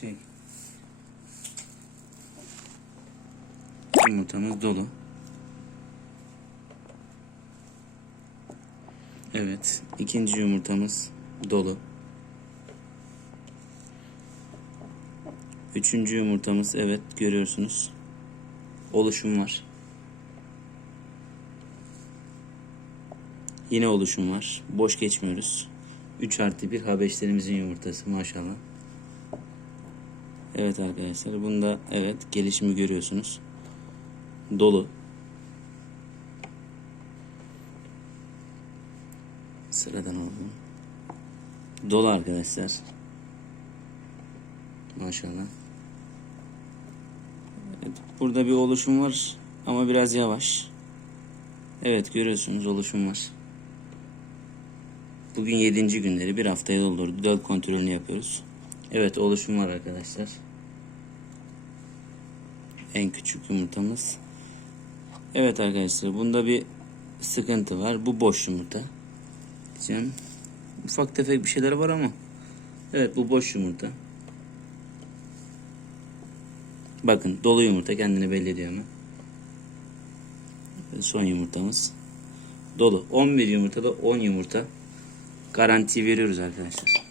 Şey. Yumurtamız dolu. Evet. ikinci yumurtamız dolu. Üçüncü yumurtamız evet görüyorsunuz. Oluşum var. Yine oluşum var. Boş geçmiyoruz. 3 artı 1 Habeşlerimizin yumurtası maşallah. Evet arkadaşlar bunda evet gelişimi görüyorsunuz. Dolu. Sıradan oldu. Dolu arkadaşlar. Maşallah. Evet, burada bir oluşum var ama biraz yavaş. Evet görüyorsunuz oluşum var. Bugün 7. günleri bir haftaya doldurdu. Döl kontrolünü yapıyoruz. Evet oluşum var arkadaşlar. En küçük yumurtamız. Evet arkadaşlar bunda bir sıkıntı var. Bu boş yumurta. Diyeceğim. Ufak tefek bir şeyler var ama. Evet bu boş yumurta. Bakın dolu yumurta kendini belli ediyor hemen. Son yumurtamız. Dolu. 11 yumurtada 10 yumurta. Garanti veriyoruz arkadaşlar.